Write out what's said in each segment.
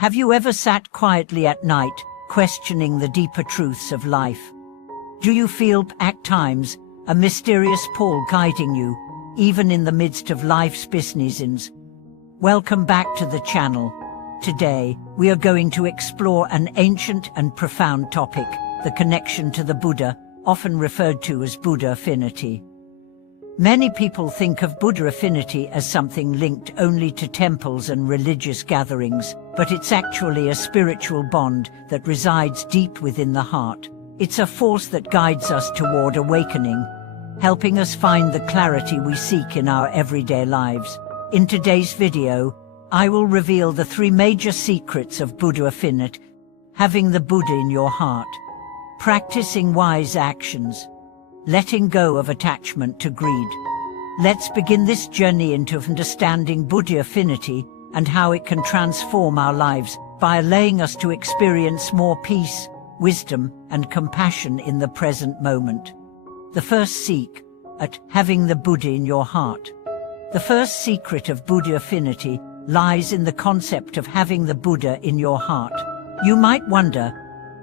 Have you ever sat quietly at night, questioning the deeper truths of life? Do you feel, at times, a mysterious pull guiding you, even in the midst of life's business? Welcome back to the channel. Today, we are going to explore an ancient and profound topic, the connection to the Buddha, often referred to as Buddha affinity. Many people think of Buddha affinity as something linked only to temples and religious gatherings, but it's actually a spiritual bond that resides deep within the heart. It's a force that guides us toward awakening, helping us find the clarity we seek in our everyday lives. In today's video, I will reveal the 3 major secrets of Buddha affinity: having the Buddha in your heart, practicing wise actions, letting go of attachment to greed. Let's begin this journey into understanding Buddha affinity and how it can transform our lives by allowing us to experience more peace, wisdom, and compassion in the present moment. The first secret at having the Buddha in your heart. The first secret of Buddha affinity lies in the concept of having the Buddha in your heart. You might wonder,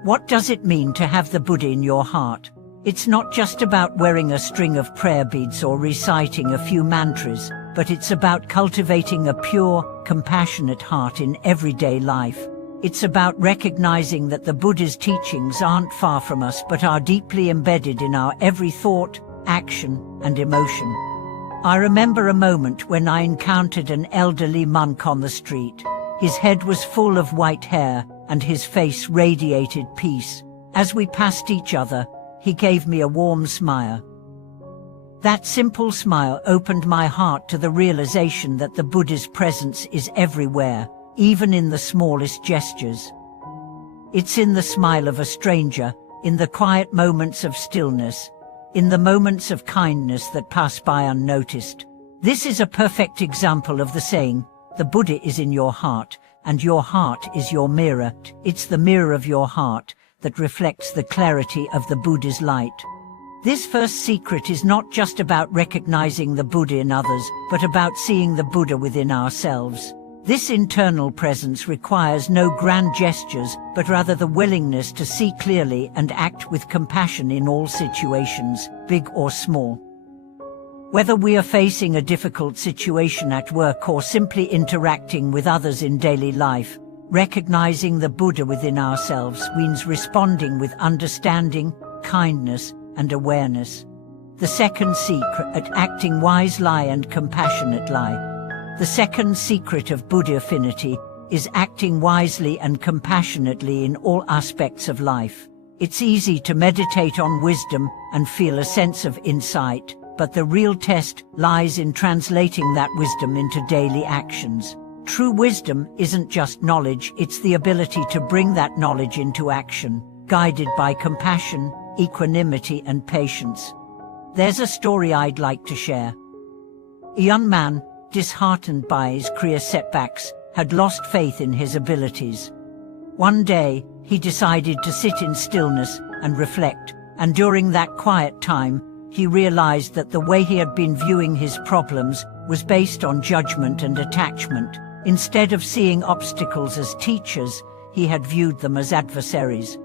what does it mean to have the Buddha in your heart? It's not just about wearing a string of prayer beads or reciting a few mantras, but it's about cultivating a pure, compassionate heart in everyday life. It's about recognizing that the Buddha's teachings aren't far from us but are deeply embedded in our every thought, action, and emotion. I remember a moment when I encountered an elderly monk on the street. His head was full of white hair, and his face radiated peace. As we passed each other, he gave me a warm smile. That simple smile opened my heart to the realization that the Buddha's presence is everywhere, even in the smallest gestures. It's in the smile of a stranger, in the quiet moments of stillness, in the moments of kindness that pass by unnoticed. This is a perfect example of the saying, the Buddha is in your heart, and your heart is your mirror. It's the mirror of your heart that reflects the clarity of the Buddha's light. This first secret is not just about recognizing the Buddha in others, but about seeing the Buddha within ourselves. This internal presence requires no grand gestures, but rather the willingness to see clearly and act with compassion in all situations, big or small. Whether we are facing a difficult situation at work or simply interacting with others in daily life, recognizing the Buddha within ourselves means responding with understanding, kindness, and awareness. The second secret at acting wisely and compassionately. The second secret of Buddha affinity is acting wisely and compassionately in all aspects of life. It's easy to meditate on wisdom and feel a sense of insight, but the real test lies in translating that wisdom into daily actions. True wisdom isn't just knowledge, it's the ability to bring that knowledge into action, guided by compassion, equanimity, and patience. There's a story I'd like to share. A young man, disheartened by his career setbacks, had lost faith in his abilities. One day, he decided to sit in stillness and reflect, and during that quiet time, he realized that the way he had been viewing his problems was based on judgment and attachment. Instead of seeing obstacles as teachers, he had viewed them as adversaries.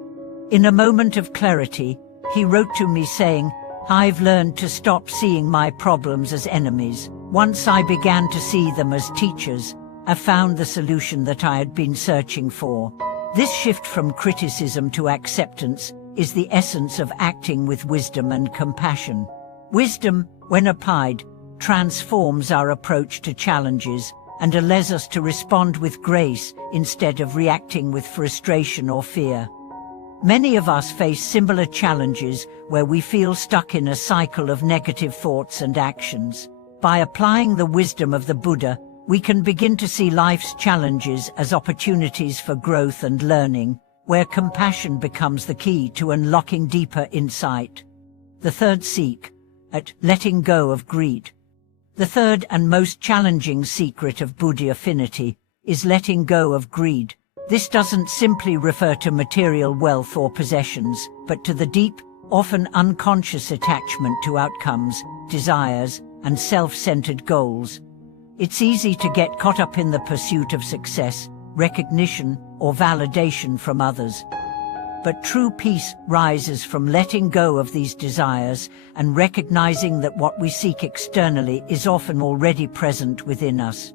In a moment of clarity, he wrote to me saying, "I've learned to stop seeing my problems as enemies. Once I began to see them as teachers, I found the solution that I had been searching for." This shift from criticism to acceptance is the essence of acting with wisdom and compassion. Wisdom, when applied, transforms our approach to challenges and allows us to respond with grace instead of reacting with frustration or fear. Many of us face similar challenges where we feel stuck in a cycle of negative thoughts and actions. By applying the wisdom of the Buddha, we can begin to see life's challenges as opportunities for growth and learning, where compassion becomes the key to unlocking deeper insight. The third secret at letting go of greed. The third and most challenging secret of Buddha affinity is letting go of greed. This doesn't simply refer to material wealth or possessions, but to the deep, often unconscious attachment to outcomes, desires, and self-centered goals. It's easy to get caught up in the pursuit of success, recognition, or validation from others. But true peace rises from letting go of these desires and recognizing that what we seek externally is often already present within us.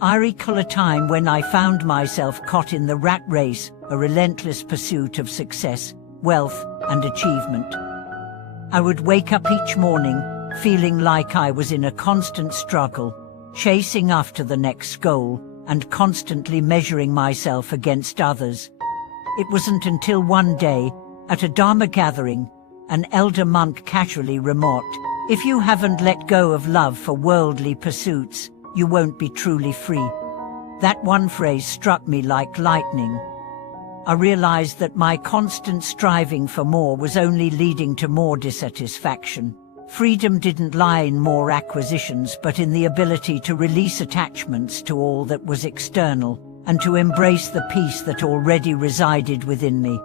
I recall a time when I found myself caught in the rat race, a relentless pursuit of success, wealth, and achievement. I would wake up each morning feeling like I was in a constant struggle, chasing after the next goal and constantly measuring myself against others. It wasn't until one day, at a Dharma gathering, an elder monk casually remarked, "If you haven't let go of love for worldly pursuits, you won't be truly free." That one phrase struck me like lightning. I realized that my constant striving for more was only leading to more dissatisfaction. Freedom didn't lie in more acquisitions, but in the ability to release attachments to all that was external, and to embrace the peace that already resided within me.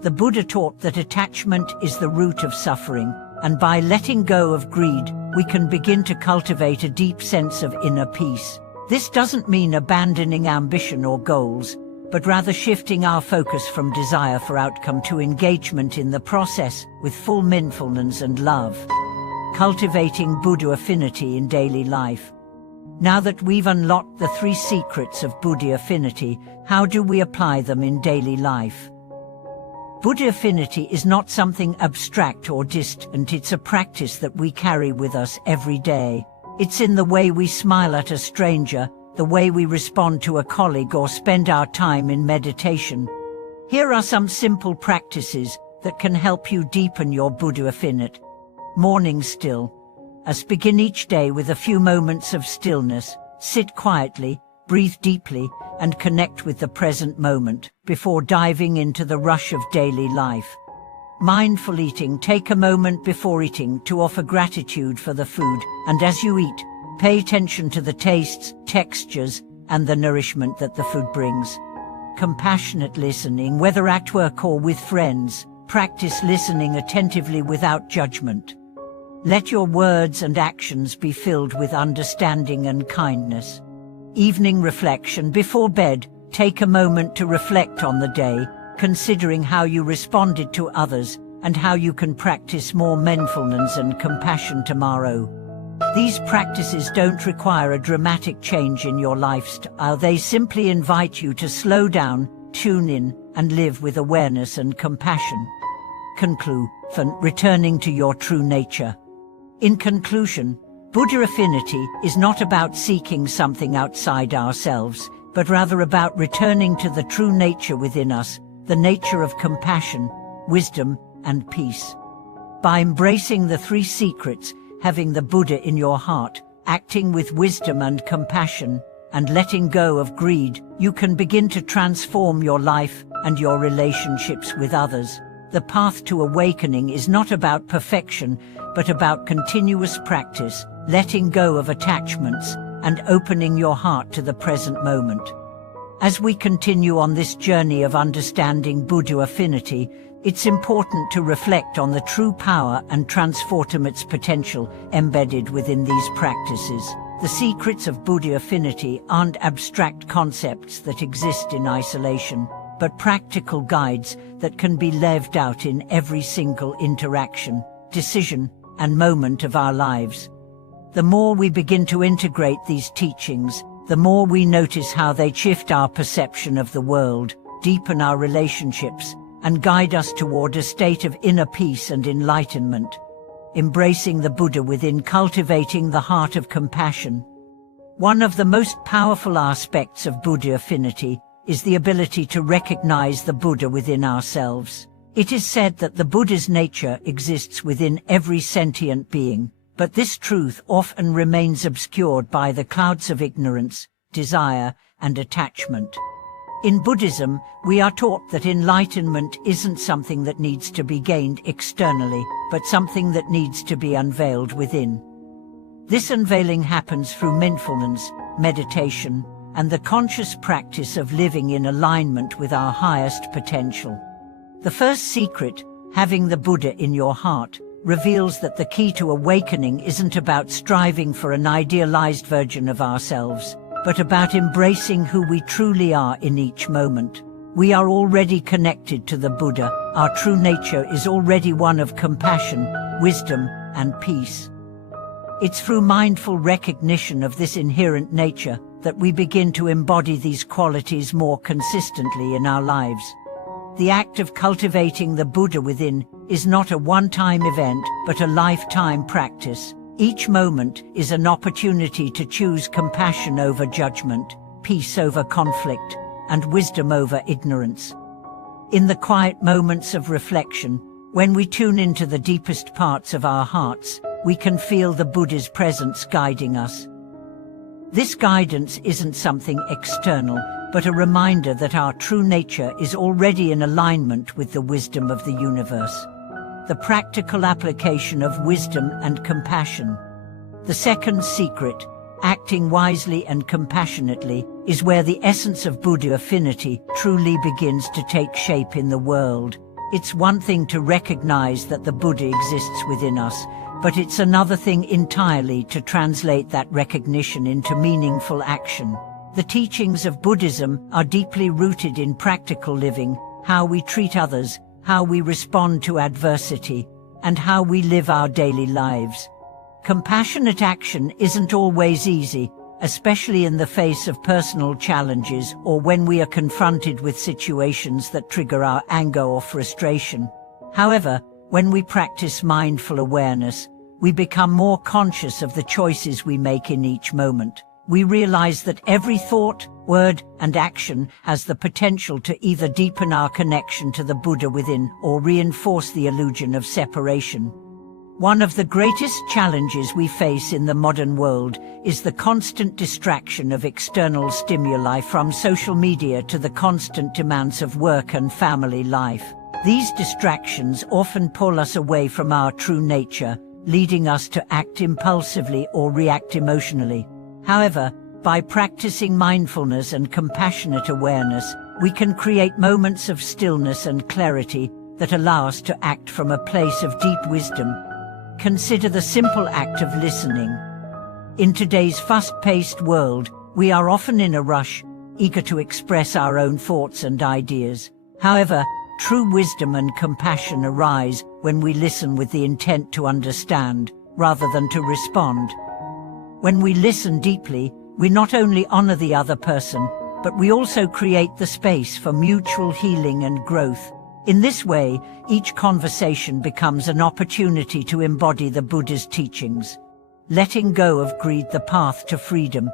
The Buddha taught that attachment is the root of suffering, and by letting go of greed, we can begin to cultivate a deep sense of inner peace. This doesn't mean abandoning ambition or goals, but rather shifting our focus from desire for outcome to engagement in the process with full mindfulness and love. Cultivating Buddha affinity in daily life. Now that we've unlocked the 3 secrets of Buddha affinity, how do we apply them in daily life? Buddha affinity is not something abstract or distant, it's a practice that we carry with us every day. It's in the way we smile at a stranger, the way we respond to a colleague, or spend our time in meditation. Here are some simple practices that can help you deepen your Buddha affinity. Morning still. As begin each day with a few moments of stillness, sit quietly, breathe deeply, and connect with the present moment before diving into the rush of daily life. Mindful eating. Take a moment before eating to offer gratitude for the food, and as you eat, pay attention to the tastes, textures, and the nourishment that the food brings. Compassionate listening. Whether at work or with friends, practice listening attentively without judgment. Let your words and actions be filled with understanding and kindness. Evening reflection. Before bed, take a moment to reflect on the day, considering how you responded to others and how you can practice more mindfulness and compassion tomorrow. These practices don't require a dramatic change in your lifestyle. They simply invite you to slow down, tune in, and live with awareness and compassion. Conclusion. Returning to your true nature. In conclusion, Buddha affinity is not about seeking something outside ourselves, but rather about returning to the true nature within us, the nature of compassion, wisdom, and peace. By embracing the 3 secrets, having the Buddha in your heart, acting with wisdom and compassion, and letting go of greed, you can begin to transform your life and your relationships with others. The path to awakening is not about perfection, but about continuous practice, letting go of attachments, and opening your heart to the present moment. As we continue on this journey of understanding Buddha affinity, it's important to reflect on the true power and transformative potential embedded within these practices. The secrets of Buddha affinity aren't abstract concepts that exist in isolation, but practical guides that can be lived out in every single interaction, decision, and moment of our lives. The more we begin to integrate these teachings, the more we notice how they shift our perception of the world, deepen our relationships, and guide us toward a state of inner peace and enlightenment. Embracing the Buddha within. Cultivating the heart of compassion. One of the most powerful aspects of Buddha affinity is the ability to recognize the Buddha within ourselves. It is said that the Buddha's nature exists within every sentient being, but this truth often remains obscured by the clouds of ignorance, desire, and attachment. In Buddhism, we are taught that enlightenment isn't something that needs to be gained externally, but something that needs to be unveiled within. This unveiling happens through mindfulness, meditation, and the conscious practice of living in alignment with our highest potential. The first secret, having the Buddha in your heart, reveals that the key to awakening isn't about striving for an idealized version of ourselves, but about embracing who we truly are in each moment. We are already connected to the Buddha. Our true nature is already one of compassion, wisdom, and peace. It's through mindful recognition of this inherent nature that we begin to embody these qualities more consistently in our lives. The act of cultivating the Buddha within is not a one-time event, but a lifetime practice. Each moment is an opportunity to choose compassion over judgment, peace over conflict, and wisdom over ignorance. In the quiet moments of reflection, when we tune into the deepest parts of our hearts, we can feel the Buddha's presence guiding us. This guidance isn't something external, but a reminder that our true nature is already in alignment with the wisdom of the universe. The practical application of wisdom and compassion. The second secret, acting wisely and compassionately, is where the essence of Buddha affinity truly begins to take shape in the world. It's one thing to recognize that the Buddha exists within us, but it's another thing entirely to translate that recognition into meaningful action. The teachings of Buddhism are deeply rooted in practical living, how we treat others, how we respond to adversity, and how we live our daily lives. Compassionate action isn't always easy, especially in the face of personal challenges or when we are confronted with situations that trigger our anger or frustration. However, when we practice mindful awareness, we become more conscious of the choices we make in each moment. We realize that every thought, word, and action has the potential to either deepen our connection to the Buddha within or reinforce the illusion of separation. One of the greatest challenges we face in the modern world is the constant distraction of external stimuli, from social media to the constant demands of work and family life. These distractions often pull us away from our true nature, leading us to act impulsively or react emotionally. However, by practicing mindfulness and compassionate awareness, we can create moments of stillness and clarity that allow us to act from a place of deep wisdom. Consider the simple act of listening. In today's fast-paced world, we are often in a rush, eager to express our own thoughts and ideas. However, true wisdom and compassion arise when we listen with the intent to understand, rather than to respond. When we listen deeply, we not only honor the other person, but we also create the space for mutual healing and growth. In this way, each conversation becomes an opportunity to embody the Buddha's teachings. Letting go of greed, the path to freedom.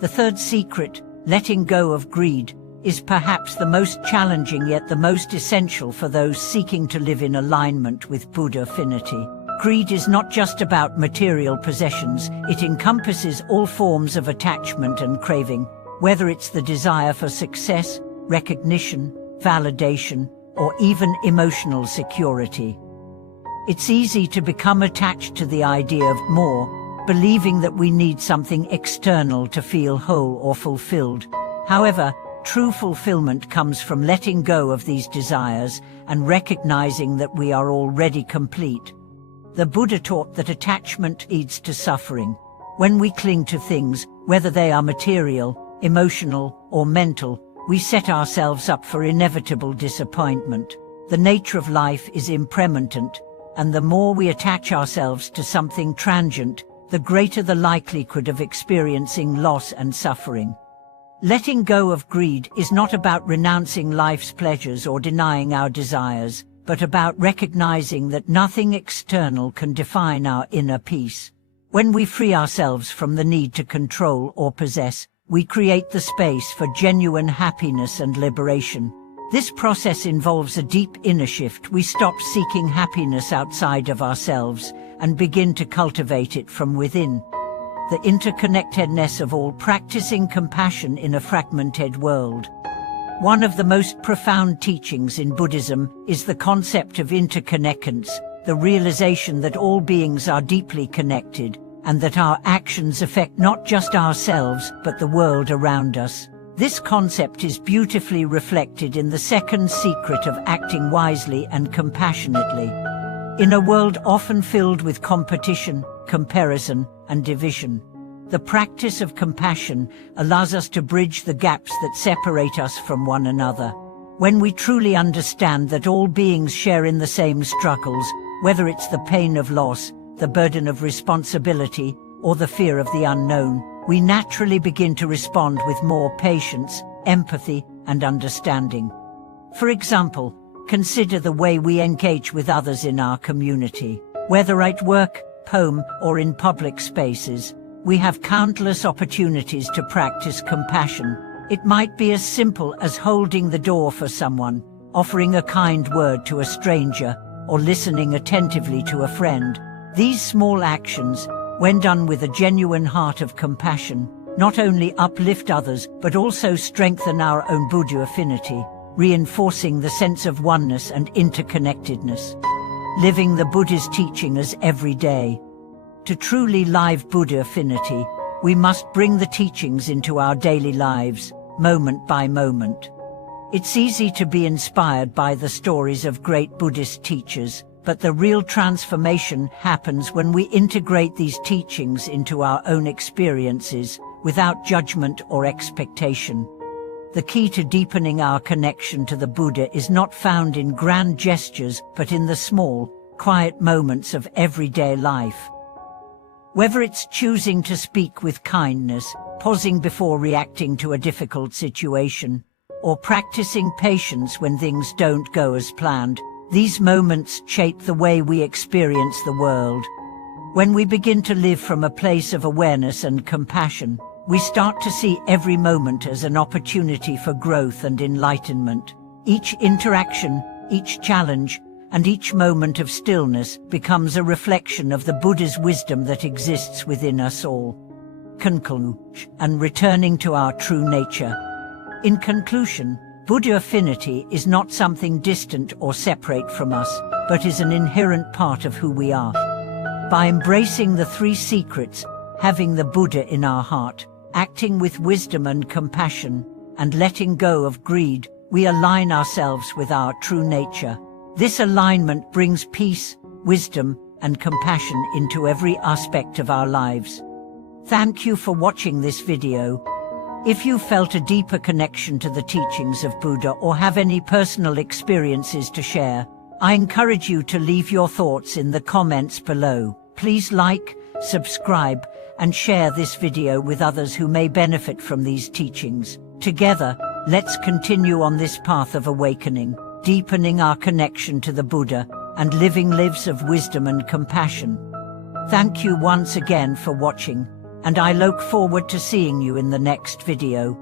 The third secret, letting go of greed, is perhaps the most challenging yet the most essential for those seeking to live in alignment with Buddha affinity. Greed is not just about material possessions, it encompasses all forms of attachment and craving, whether it's the desire for success, recognition, validation, or even emotional security. It's easy to become attached to the idea of more, believing that we need something external to feel whole or fulfilled. However, true fulfillment comes from letting go of these desires and recognizing that we are already complete. The Buddha taught that attachment leads to suffering. When we cling to things, whether they are material, emotional, or mental, we set ourselves up for inevitable disappointment. The nature of life is impermanent, and the more we attach ourselves to something transient, the greater the likelihood of experiencing loss and suffering. Letting go of greed is not about renouncing life's pleasures or denying our desires, but about recognizing that nothing external can define our inner peace. When we free ourselves from the need to control or possess, we create the space for genuine happiness and liberation. This process involves a deep inner shift. We stop seeking happiness outside of ourselves and begin to cultivate it from within. The interconnectedness of all, practicing compassion in a fragmented world. One of the most profound teachings in Buddhism is the concept of interconnectedness, the realization that all beings are deeply connected, and that our actions affect not just ourselves, but the world around us. This concept is beautifully reflected in the second secret of acting wisely and compassionately. In a world often filled with competition, comparison, and division, The practice of compassion allows us to bridge the gaps that separate us from one another. When we truly understand that all beings share in the same struggles, whether it's the pain of loss, the burden of responsibility, or the fear of the unknown, we naturally begin to respond with more patience, empathy, and understanding. For example, consider the way we engage with others in our community. Whether at work, home, or in public spaces, we have countless opportunities to practice compassion. It might be as simple as holding the door for someone, offering a kind word to a stranger, or listening attentively to a friend. These small actions, when done with a genuine heart of compassion, not only uplift others but also strengthen our own Buddha affinity, reinforcing the sense of oneness and interconnectedness. Living the Buddha's teaching as every day. To truly live Buddha affinity, we must bring the teachings into our daily lives, moment by moment. It's easy to be inspired by the stories of great Buddhist teachers, but the real transformation happens when we integrate these teachings into our own experiences, without judgment or expectation. The key to deepening our connection to the Buddha is not found in grand gestures, but in the small, quiet moments of everyday life. Whether it's choosing to speak with kindness, pausing before reacting to a difficult situation, or practicing patience when things don't go as planned, these moments shape the way we experience the world. When we begin to live from a place of awareness and compassion, we start to see every moment as an opportunity for growth and enlightenment. Each interaction, each challenge, and each moment of stillness becomes a reflection of the Buddha's wisdom that exists within us all. Conclusion, and returning to our true nature. In conclusion, Buddha affinity is not something distant or separate from us, but is an inherent part of who we are. By embracing the three secrets, having the Buddha in our heart, acting with wisdom and compassion, and letting go of greed, we align ourselves with our true nature. This alignment brings peace, wisdom, and compassion into every aspect of our lives. Thank you for watching this video. If you felt a deeper connection to the teachings of Buddha or have any personal experiences to share, I encourage you to leave your thoughts in the comments below. Please like, subscribe, and share this video with others who may benefit from these teachings. Together, let's continue on this path of awakening, deepening our connection to the Buddha, and living lives of wisdom and compassion. Thank you once again for watching, and I look forward to seeing you in the next video.